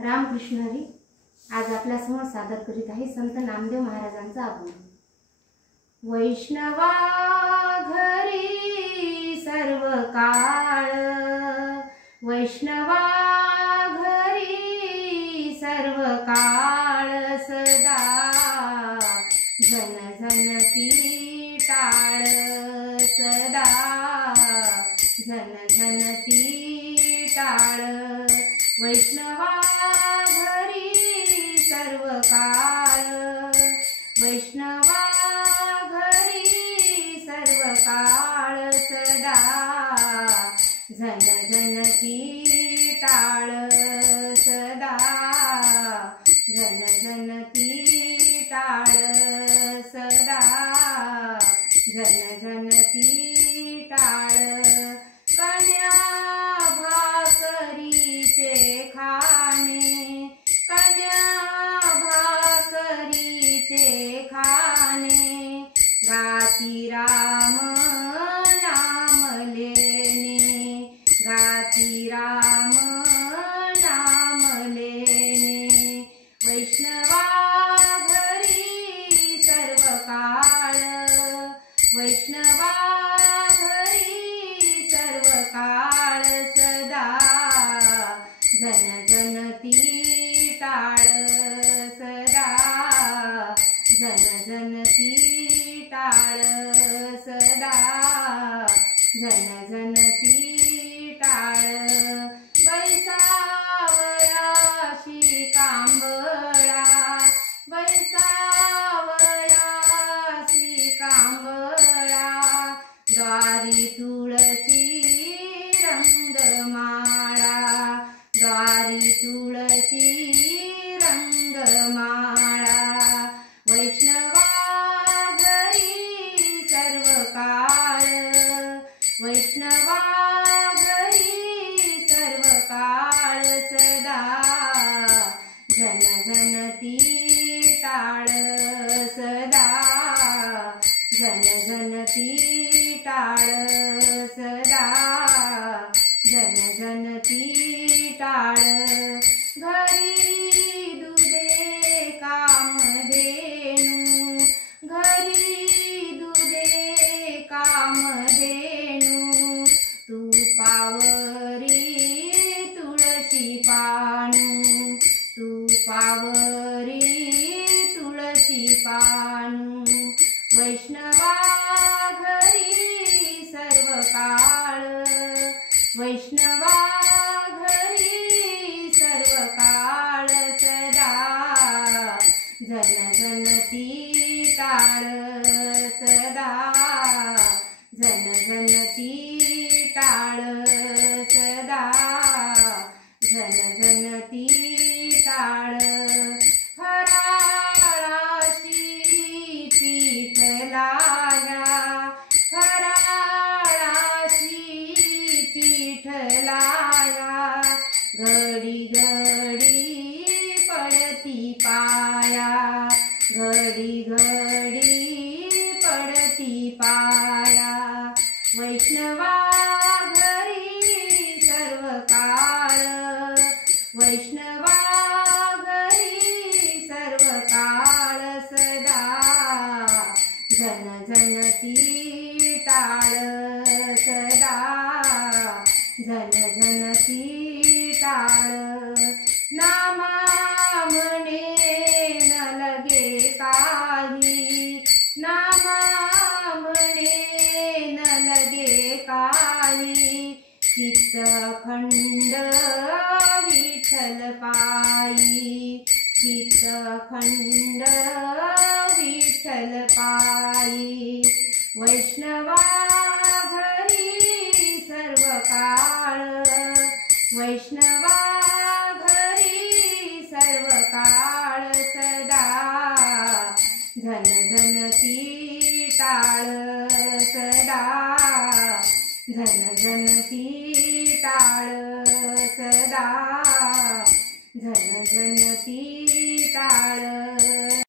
रामकृष्ण हरी। आज आपल्या समोर सादर करीत आहे संत नामदेव महाराजांचा अभंग। वैष्णवा घरी सर्व काळ, वैष्णवा घरी सर्व काळ सदा, झन झनती टाळ सदा, झन झनती टाळ। वैष्णवा घरी सर्व काळ, वैष्णवा घरी सर्व काळ सदा, झन झनती टाळ सदा, झन झनती टाळ सदा, झन झनती टाळ। कन्या भाकरीचे खाणे, कन्या भाकरीचे खाणे, गाती राम नाम लेणे, गाती राम नाम लेणे। वैष्णवा घरी सर्व काळ, वैष्णवा घरी सर्व काळ सदा, झन झनती टाळ सदा, झन झनती टाळ सदा, झन झनती टाळ। वैसावयाशी कांबळा, वैसावयाशी कांबळा, द्वारी तुळशी रंगमाळा, द्वारी तुळशी रंगमाळा। वैष्णवा घरी सर्व काळ, वैष्णवा घरी सर्व काळ सदा, झन झनती टाळ सदा, झन झनती टाळ सदा, झन झनती टाळ। घरी दुधे कामधेनू, घरी दुधे कामधेनू, तुपावरी तुळशी पानू, तुपावरी तुळशी पानू। वैष्णवा घरी सर्व काळ, वैष्णवा घरी सर्व काळ सदा, झन झनती टाळ सदा, झन झनती टाळ सदा, झन झनती टाळ। फराळाशी पीठ लाया, फराळाशी पीठ लाया, घडी घडी पडती पाया, घडी घडी पडती पाया। वैष्णवा घरी सर्व काळ, वैष्णवा घरी सर्व काळ सदा, झन झनती टाळ सदा, झन झनती टाळ। नामा म्हणे न लगे काही, नामा म्हणे न लगे काही, चित्त खंड विठ्ठल पायी, चित्त खंड विठ्ठल पायी। वैष्णवा घरी सर्व काळ, वैष्णवा घरी सर्व काळ सदा, झन झनती टाळ सदा, झन झनती